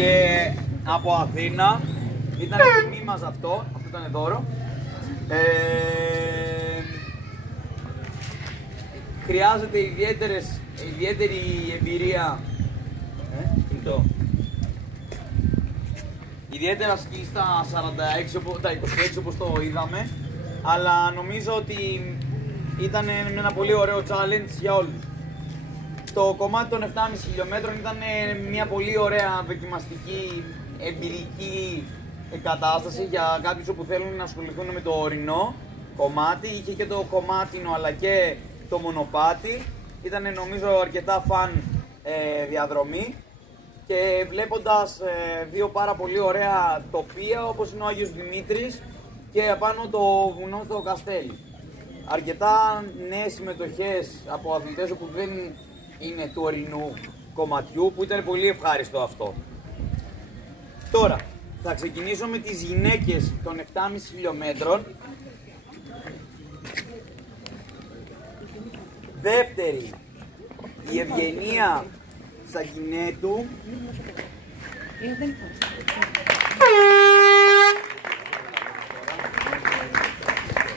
και από Αθήνα. Ήταν τιμή μας αυτό ήταν δώρο. Χρειάζεται ιδιαίτερη εμπειρία. Ιδιαίτερα σκι στα 46, τα 26 όπως το είδαμε. Αλλά νομίζω ότι ήταν ένα πολύ ωραίο challenge για όλους. Το κομμάτι των 7,5 χιλιόμετρων ήταν μια πολύ ωραία δοκιμαστική, εμπειρική κατάσταση για κάποιους που θέλουν να ασχοληθούν με το ορεινό κομμάτι. Είχε και το κομμάτινο αλλά και το μονοπάτι. Ήταν νομίζω αρκετά φαν διαδρομή και βλέποντας δύο πάρα πολύ ωραία τοπία όπως είναι ο Άγιος Δημήτρης και απάνω το βουνό στο Καστέλι. Αρκετά νέες συμμετοχές από αθλητές όπου δεν είναι του ορεινού κομματιού, που ήταν πολύ ευχάριστο αυτό. Τώρα θα ξεκινήσω με τις γυναίκες των 7,5 χιλιόμετρων. Δεύτερη, η Ευγενία Σαγκινέτου.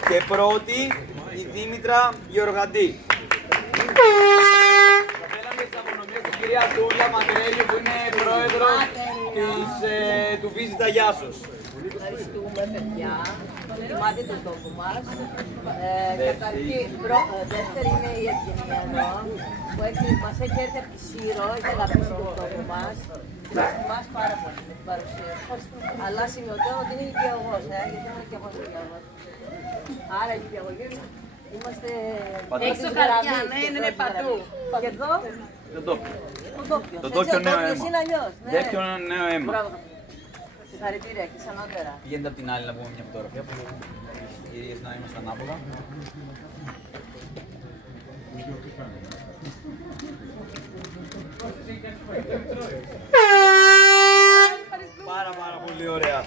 Και πρώτη, η Δήμητρα Γεωργαντή. Θα θέλαμε τις απονομίες στην κυρία Τούλα Μακρέλη που είναι πρόεδρος του Visit Αγιάσος. Ευχαριστούμε παιδιά, θυμάται τον τόπο μας. Καταρχήν, δεύτερη είναι η Ευγενία εδώ, που μας έχει έρθει από τη Σύρο, έχει αγαπήσει τον τόπο μας. Μας θυμάσαι πάρα πολύ με την παρουσία του. Αλλά σημειωτέω ότι είναι νηπιαγωγός, γιατί είναι και εγώ νηπιαγωγός. Άρα οι νηπιαγωγοί είμαστε... Έξω καρδιά, ναι, είναι παντού. Και εδώ... Το Τόκιο νέο αίμα. Δεύτερο νέο αίμα. Συγχαρητήρια και ανώτερα. Πηγαίνετε από την άλλη να πούμε μια φωτογραφία που οι κυρίες να είμαστε ανάποδα. Πάρα πολύ ωραία.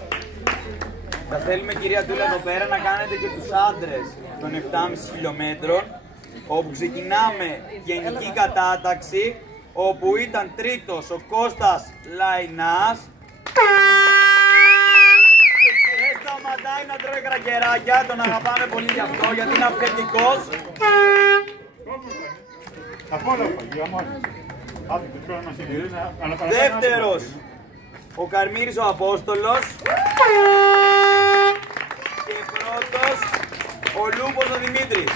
Θα θέλουμε κυρία Τούλα εδώ πέρα να κάνετε και τους άντρες των 7,5 χιλιόμετρων, όπου ξεκινάμε γενική κατάταξη, όπου ήταν τρίτος ο Κώστας Λαϊνάς. Δεν σταματάει να τρώει κρακεράκια, τον αγαπάμε πολύ γι' αυτό, γιατί είναι αυθεντικός. Δεύτερος, ο Καρμύρης ο Απόστολος. Και πρώτος, ο Λούπος ο Δημήτρης.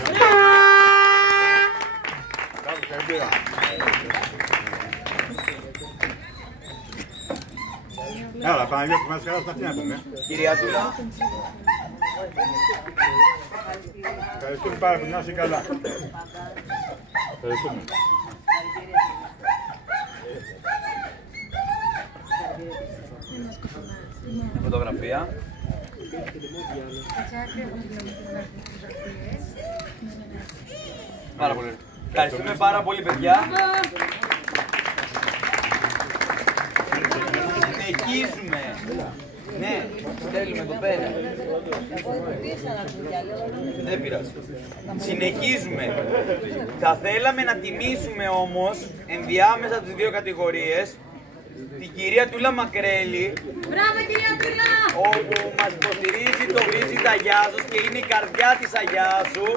Έλα, Παναγία που μας χαράς, τι να πούμε. Κυρία Τούλα. Ευχαριστούμε πάρα πολύ, να είσαι καλά. Ευχαριστούμε. Φωτογραφία. Πάρα πολύ. Ευχαριστούμε πάρα πολύ παιδιά. Συνεχίζουμε. Ναι, στέλνουμε εδώ πέρα. Δεν πειράζει. Συνεχίζουμε. Θα θέλαμε να τιμήσουμε όμως ενδιάμεσα τις δύο κατηγορίες την κυρία Τούλα Μακρέλη. Μπράβο κυρία Τούλα! Όπου μας υποστηρίζει το Visit Αγιάσος και είναι η καρδιά της Αγιάσου.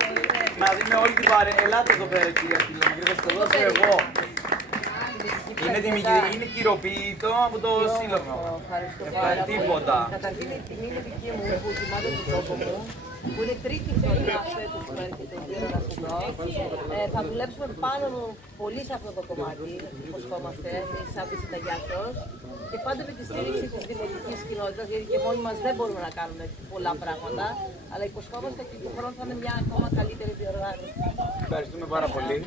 Μαζί με όλη την παρέα. Ελάτε εδώ πέρα κυρία Τούλα Μακρέλη, θα σας το δώσω εγώ. Είναι χειροποίητο από το σύλλογο. Ευχαριστώ. Τίποτα. Καταρχήν η τιμή είναι δική μου που θυμάται τον τόπο μου, που είναι τρίτη χρονιά φέτος που έρχεται ο Γέρονας εδώ. Θα δουλέψουμε πάνω πολύ σε αυτό το κομμάτι, υποσχόμαστε, εμείς σαν Visit Αγιάσος. Και πάντα με τη στήριξη της δημοτικής κοινότητας, γιατί και μόνοι μας δεν μπορούμε να κάνουμε πολλά πράγματα, αλλά υποσχόμαστε ότι του χρόνου θα είναι μια ακόμα καλύτερη διοργάνωση. Ευχαριστούμε πάρα πολύ.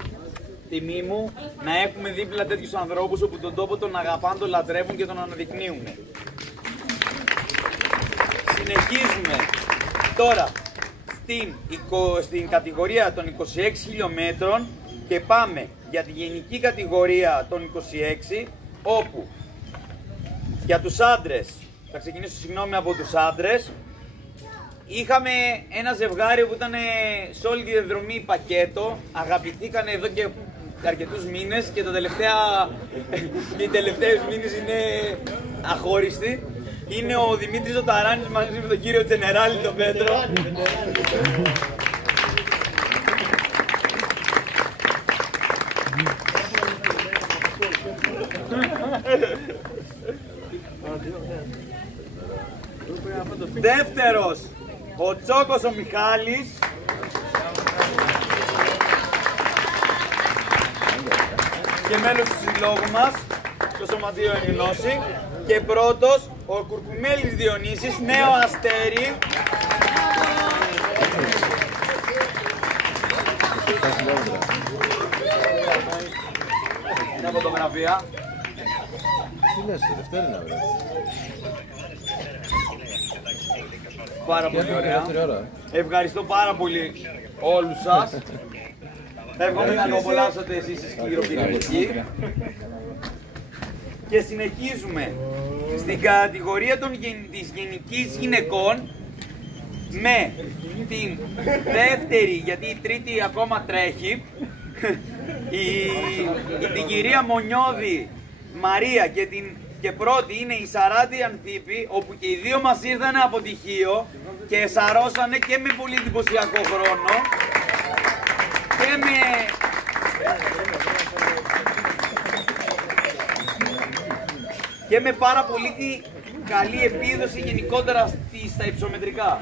Τιμή μου να έχουμε δίπλα τέτοιους ανθρώπους όπου τον τόπο τον αγαπάν, τον λατρεύουν και τον αναδεικνύουν. Συνεχίζουμε τώρα στην κατηγορία των 26 χιλιόμετρων και πάμε για τη γενική κατηγορία των 26, όπου για τους άντρες, θα ξεκινήσω συγγνώμη από τους άντρες, είχαμε ένα ζευγάρι που ήταν σε όλη τη διαδρομή πακέτο, αγαπηθήκανε εδώ και αρκετούς μήνες και οι τελευταίους μήνες είναι αχώριστη. Είναι ο Δημήτρης ο Ταράνης μαζί με τον κύριο Τζενεράλη τον Πέτρο. Δεύτερος, ο Τσόκος ο Μιχάλης. Και μέλος του συλλόγου μας, το Σωματείο Εν Γνώση. Και πρώτος, ο Κουρκουμέλης Διονύσης, νέο αστέρι. Μια φωτογραφία. Τι λες, Δευτέρα να βρω. Πάρα πολύ ωραία. Ευχαριστώ πάρα πολύ όλους σας. Εύχομαι να το απολαύσατε εσείς στη σκληροπυρηνική. Και συνεχίζουμε στην κατηγορία της γενικής γυναικών με την δεύτερη, γιατί η τρίτη ακόμα τρέχει, την κυρία Μονιώδη Μαρία και πρώτη είναι η Σαράτη Ανθίπη, όπου και οι δύο μας ήρθαν από τυχείο και σαρώσανε και με πολύ εντυπωσιακό χρόνο και με πάρα πολύ καλή επίδοση γενικότερα στα υψομετρικά.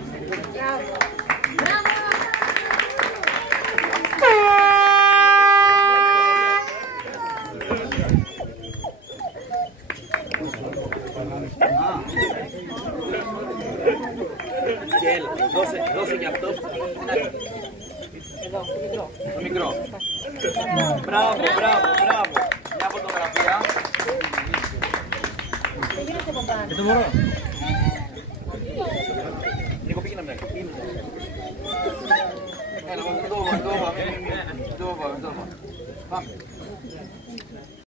Και έλα, δώσε και αυτός. Εδώ, Το μικρό. Μπράβο. Μια φωτογραφία. Και το μωρό. Νίκο, πήγαινε με. Έλα, το πάμε. Πάμε.